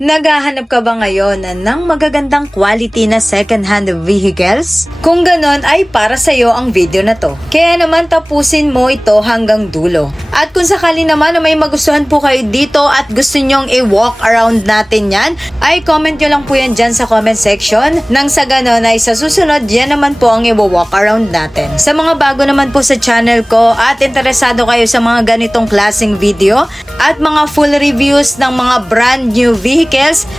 Naghahanap ka ba ngayon ng magagandang quality na second-hand vehicles? Kung ganon ay para sa iyo ang video na to. Kaya naman tapusin mo ito hanggang dulo. At kung sakali naman na may magustuhan po kayo dito at gusto nyong i-walk around natin yan, ay comment nyo lang po yan dyan sa comment section. Nang sa ganon ay sa susunod, yan naman po ang i-walk around natin. Sa mga bago naman po sa channel ko at interesado kayo sa mga ganitong klaseng video at mga full reviews ng mga brand new vehicles,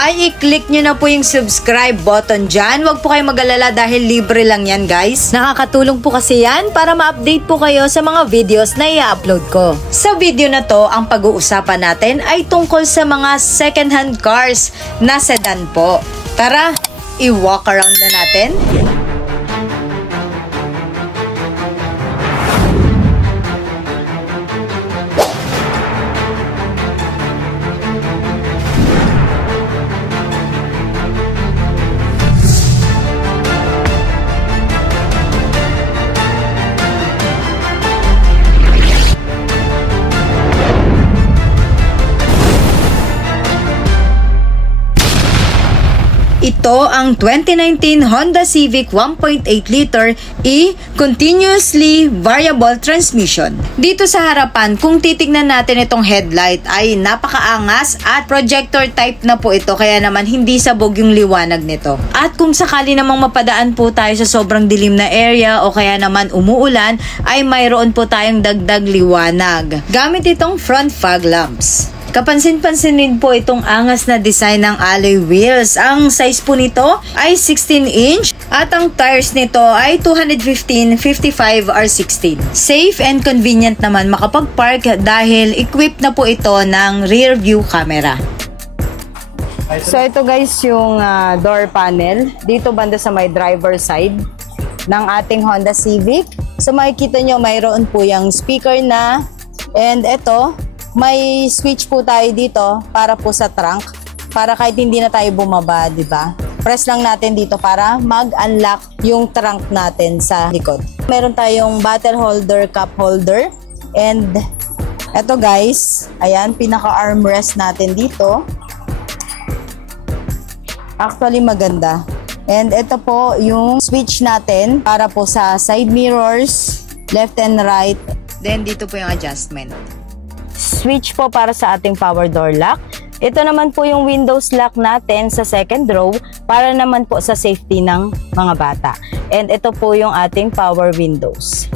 ay i-click nyo na po yung subscribe button dyan. Huwag po kayo mag-alala dahil libre lang yan guys. Nakakatulong po kasi yan para ma-update po kayo sa mga videos na i-upload ko. Sa video na to, ang pag-uusapan natin ay tungkol sa mga second-hand cars na sedan po. Tara, i-walk around na natin. Ito ang 2019 Honda Civic 1.8 liter E Continuously Variable Transmission. Dito sa harapan, kung titignan natin itong headlight ay napakaangas at projector type na po ito, kaya naman hindi sabog yung liwanag nito. At kung sakali namang mapadaan po tayo sa sobrang dilim na area o kaya naman umuulan, ay mayroon po tayong dagdag liwanag gamit itong front fog lamps. Kapansin-pansin din po itong angas na design ng alloy wheels. Ang size po nito ay 16 inch at ang tires nito ay 215/55 R16. Safe and convenient naman makapag-park dahil equipped na po ito ng rear view camera. So ito guys yung door panel dito banda sa may driver side ng ating Honda Civic. So makikita nyo mayroon po yung speaker na, and ito may switch po tayo dito para po sa trunk, para kahit hindi na tayo bumaba, di ba? Press lang natin dito para mag-unlock yung trunk natin sa likod. Meron tayong bottle holder, cup holder, and eto guys, ayan, pinaka-armrest natin dito. Actually maganda. And ito po yung switch natin para po sa side mirrors, left and right. Then dito po yung adjustment. Switch po para sa ating power door lock. Ito naman po yung windows lock natin sa second row para naman po sa safety ng mga bata. And ito po yung ating power windows.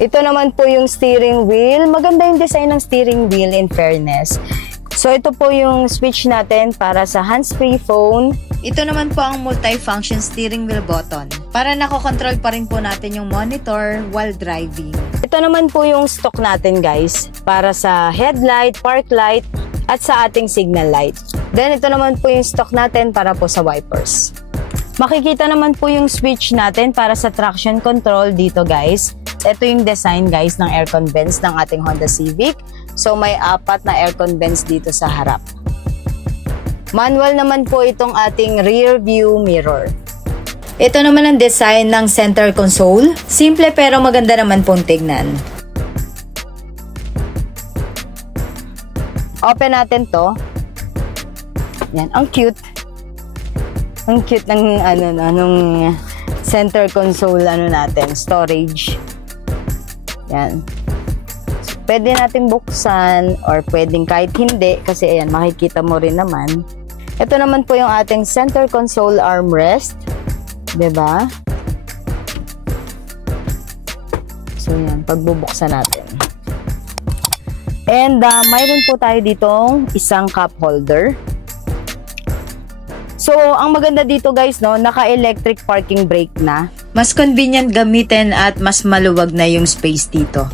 Ito naman po yung steering wheel. Maganda yung design ng steering wheel in fairness. So ito po yung switch natin para sa hands-free phone. Ito naman po ang multi-function steering wheel button para nakokontrol pa rin po natin yung monitor while driving. Ito naman po yung stock natin guys para sa headlight, park light at sa ating signal light. Then ito naman po yung stock natin para po sa wipers. Makikita naman po yung switch natin para sa traction control dito guys. Ito yung design guys ng aircon vents ng ating Honda Civic. So may 4 na aircon vents dito sa harap. Manual naman po itong ating rear view mirror. Ito naman ang design ng center console. Simple pero maganda naman pong tignan. Open natin to. Yan, ang cute. Ang cute ng nung center console natin, storage. Yan. Pwede natin buksan or pwedeng kahit hindi kasi ayan, makikita mo rin naman. Ito naman po yung ating center console armrest. Diba? So yan, pagbubuksan natin. And mayroon po tayo ditong isang cup holder. So, ang maganda dito guys, no, naka-electric parking brake na. Mas convenient gamitin at mas maluwag na yung space dito.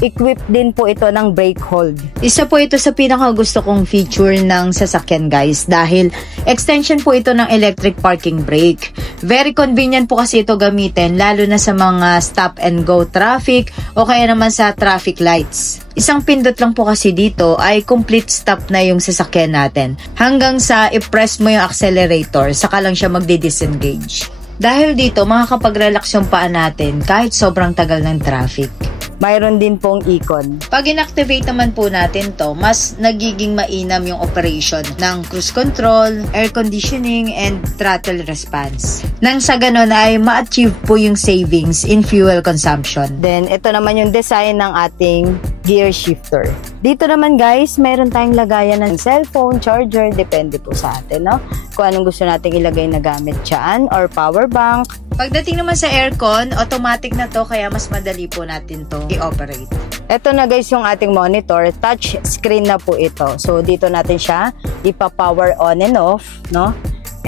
Equipped din po ito ng brake hold. Isa po ito sa pinaka-gusto kong feature ng sasakyan guys dahil extension po ito ng electric parking brake. Very convenient po kasi ito gamitin lalo na sa mga stop and go traffic o kaya naman sa traffic lights. Isang pindot lang po kasi dito ay complete stop na yung sasakyan natin. Hanggang sa i-press mo yung accelerator, saka lang siya magdi-disengage. Dahil dito, makakapag-relax yung paa natin kahit sobrang tagal ng traffic. mayroon din pong icon. Pag inactivate naman po natin to, mas nagiging mainam yung operation ng cruise control, air conditioning, and throttle response. Nang sa ganun ay ma-achieve po yung savings in fuel consumption. Then, ito naman yung design ng ating gear shifter. Dito naman guys, mayroon tayong lagayan ng cellphone, charger, depende po sa atin, no? Kung anong gusto nating ilagay na gamit dyan, or power bank. Pagdating naman sa aircon, automatic na to kaya mas madali po natin to i-operate. Ito na guys yung ating monitor, touch screen na po ito. So dito natin siya ipa-power on and off, no?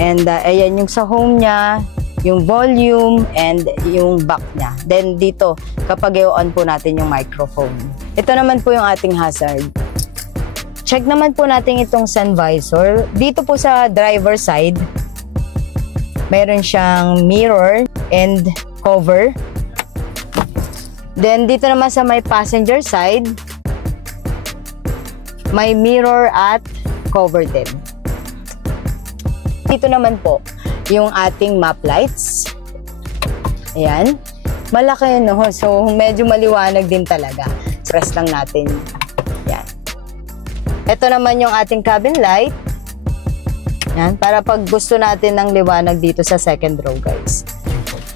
And ayan yung sa home niya, yung volume and yung back niya. Then dito, kapag i-on po natin yung microphone. Ito naman po yung ating hazard. Check naman po natin itong sun visor. Dito po sa driver side, mayroon siyang mirror and cover. Then, dito naman sa may passenger side, may mirror at cover din. Dito naman po, yung ating map lights. Ayan. Malaki no? So, medyo maliwanag din talaga. Press lang natin. Ayan. Ito naman yung ating cabin light. Yan, para pag gusto natin ng liwanag dito sa second row, guys.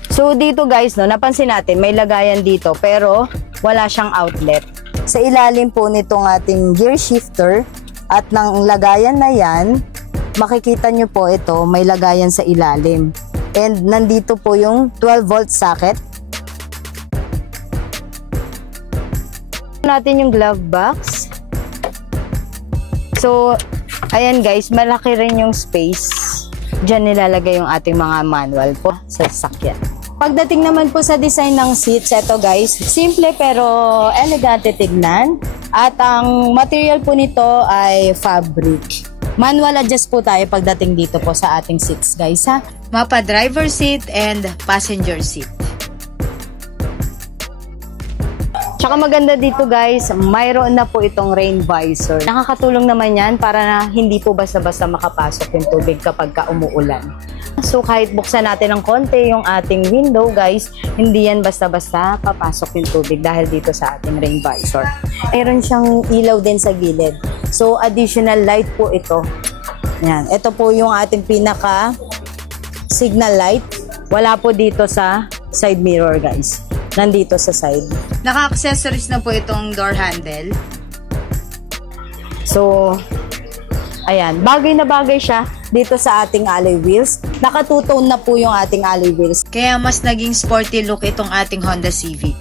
So, dito guys, no, napansin natin, may lagayan dito, pero wala siyang outlet. Sa ilalim po nitong ating gear shifter, at ng lagayan na yan, makikita nyo po ito, may lagayan sa ilalim. And nandito po yung 12-volt socket. Natin yung glove box. So, ayan guys, malaki rin yung space. Diyan nilalagay yung ating mga manual po sa sasakyan. Pagdating naman po sa design ng seats, ito guys, simple pero elegante tignan. At ang material po nito ay fabric. Manual adjust po tayo pagdating dito po sa ating seats guys ha. Mapa driver seat and passenger seat. Tsaka maganda dito guys, mayroon na po itong rain visor. Nakakatulong naman yan para na hindi po basta-basta makapasok yung tubig kapag umuulan. So kahit buksan natin ng konti yung ating window guys, hindi yan basta-basta papasok yung tubig dahil dito sa ating rain visor. Mayroon siyang ilaw din sa gilid. So additional light po ito. Yan. Ito po yung ating pinaka signal light. Wala po dito sa side mirror guys. Nandito sa side. Naka-accessories na po itong door handle. So, ayan. Bagay na bagay siya dito sa ating alloy wheels. Naka-two-tone na po yung ating alloy wheels. Kaya mas naging sporty look itong ating Honda Civic.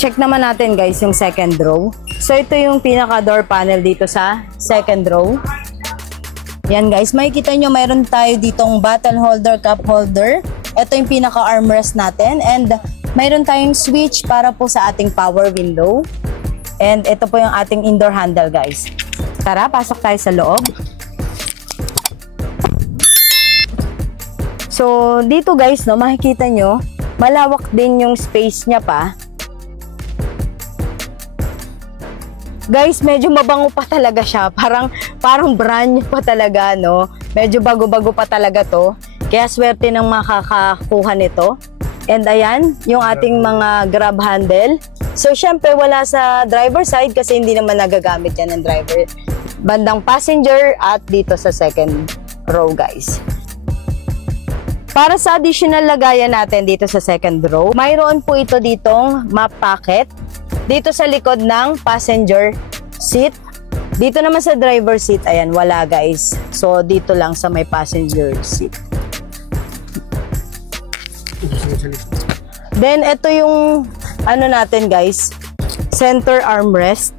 Check naman natin guys yung second row. So, ito yung pinaka-door panel dito sa second row. Yan guys. Makikita nyo mayroon tayo ditong bottle holder, cup holder. Ito yung pinaka-armrest natin. And mayroon tayong switch para po sa ating power window. And ito po yung ating indoor handle guys. Tara, pasok tayo sa loob. So, dito guys, no, makikita nyo, malawak din yung space niya pa. Guys, medyo mabango pa talaga siya. Parang brand new pa talaga, no? Medyo bago-bago pa talaga to. Kaya swerte ng makakakuha nito. And ayan, yung ating mga grab handle. So, syempre, wala sa driver side kasi hindi naman nagagamit yan ng driver. Bandang passenger at dito sa second row, guys. Para sa additional lagayan natin dito sa second row, mayroon po ito ditong map pocket. Dito sa likod ng passenger seat. Dito naman sa driver seat, ayan, wala guys. So, dito lang sa may passenger seat. Then, ito yung ano natin guys, center armrest.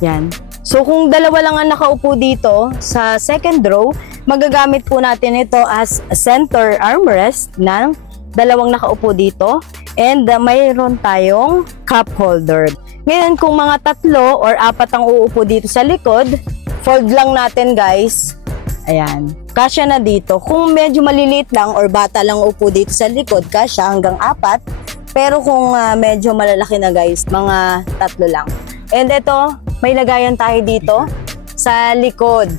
Yan. So, kung dalawa lang ang nakaupo dito sa second row, magagamit po natin ito as center armrest ng dalawang nakaupo dito. And mayroon tayong cup holder. Ngayon, kung mga 3 or 4 ang uupo dito sa likod, fold lang natin guys. Ayan. Kasya na dito. Kung medyo maliliit lang or bata lang upo dito sa likod, kasya hanggang 4. Pero kung medyo malalaki na guys, mga 3 lang. And ito, may lagayan tayo dito sa likod.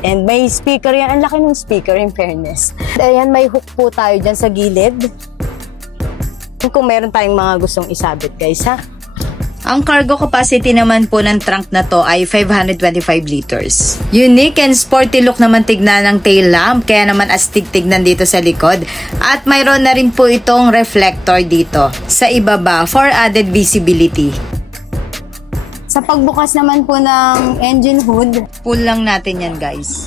And may speaker yan. Ang laki ng speaker in fairness. Ayan, may hook po tayo dyan sa gilid. kung meron tayong mga gustong isabit guys ha. Ang cargo capacity naman po ng trunk na to ay 525 liters. Unique and sporty look naman tignan ng tail lamp, kaya naman astig tignan dito sa likod. At mayroon na rin po itong reflector dito sa ibaba for added visibility. Sa pagbukas naman po ng engine hood, Pull lang natin yan guys.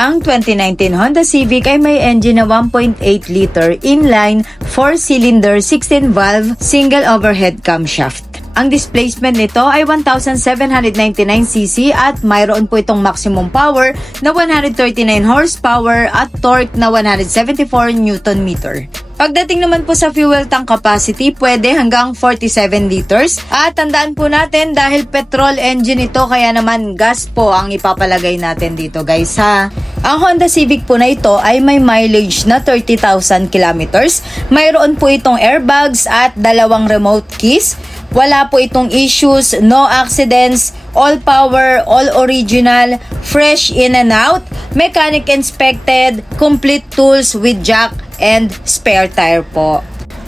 Ang 2019 Honda Civic ay may engine na 1.8 liter inline 4-cylinder 16-valve single overhead camshaft. Ang displacement nito ay 1,799cc at mayroon po itong maximum power na 139 horsepower at torque na 174 Nm. Pagdating naman po sa fuel tank capacity, pwede hanggang 47 liters. At tandaan po natin dahil petrol engine ito, kaya naman gas po ang ipapalagay natin dito guys ha. Ang Honda Civic po na ito ay may mileage na 30,000 kilometers. Mayroon po itong airbags at 2 remote keys. Wala po itong issues, no accidents, all power, all original, fresh in and out, mechanic inspected, complete tools with jack and spare tire po.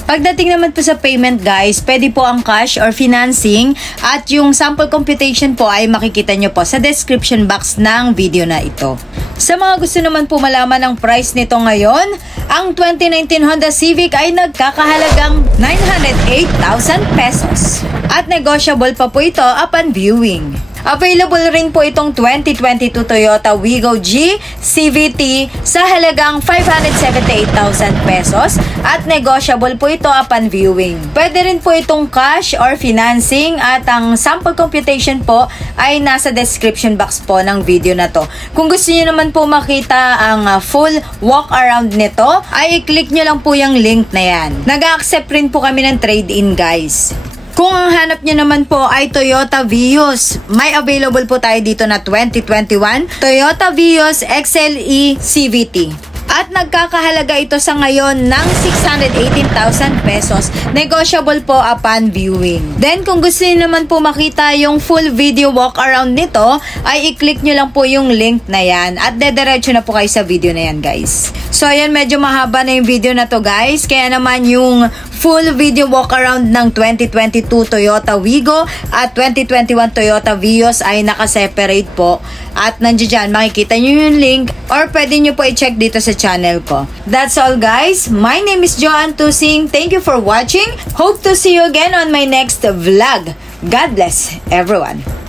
Pagdating naman po sa payment guys, pwede po ang cash or financing at yung sample computation po ay makikita nyo po sa description box ng video na ito. Sa mga gusto naman po malaman ang price nito ngayon, ang 2019 Honda Civic ay nagkakahalagang 908,000 pesos at negotiable pa po ito upon viewing. Available rin po itong 2022 Toyota Wigo G CVT sa halagang 578,000 pesos at negotiable po ito upon viewing. Pwede rin po itong cash or financing at ang sample computation po ay nasa description box po ng video na to. Kung gusto niyo naman po makita ang full walk around nito, ay i-click nyo lang po yung link na yan. Nag-accept rin po kami ng trade-in guys. Kung ang hanap nyo naman po ay Toyota Vios, may available po tayo dito na 2021 Toyota Vios XLE CVT. At nagkakahalaga ito sa ngayon ng 618,000 pesos. Negotiable po upon viewing. Then kung gusto niyo naman po makita yung full video walk around nito, ay i-click nyo lang po yung link na yan at dediretso na po kayo sa video na yan guys. So ayan, medyo mahaba na yung video na to guys. Kaya naman yung full video walk around ng 2022 Toyota Wigo at 2021 Toyota Vios ay nakaseparate po. At nandiyan dyan, makikita nyo yung link or pwede nyo po i-check dito sa channel ko. That's all guys. My name is Joanne Tusing. Thank you for watching. Hope to see you again on my next vlog. God bless everyone.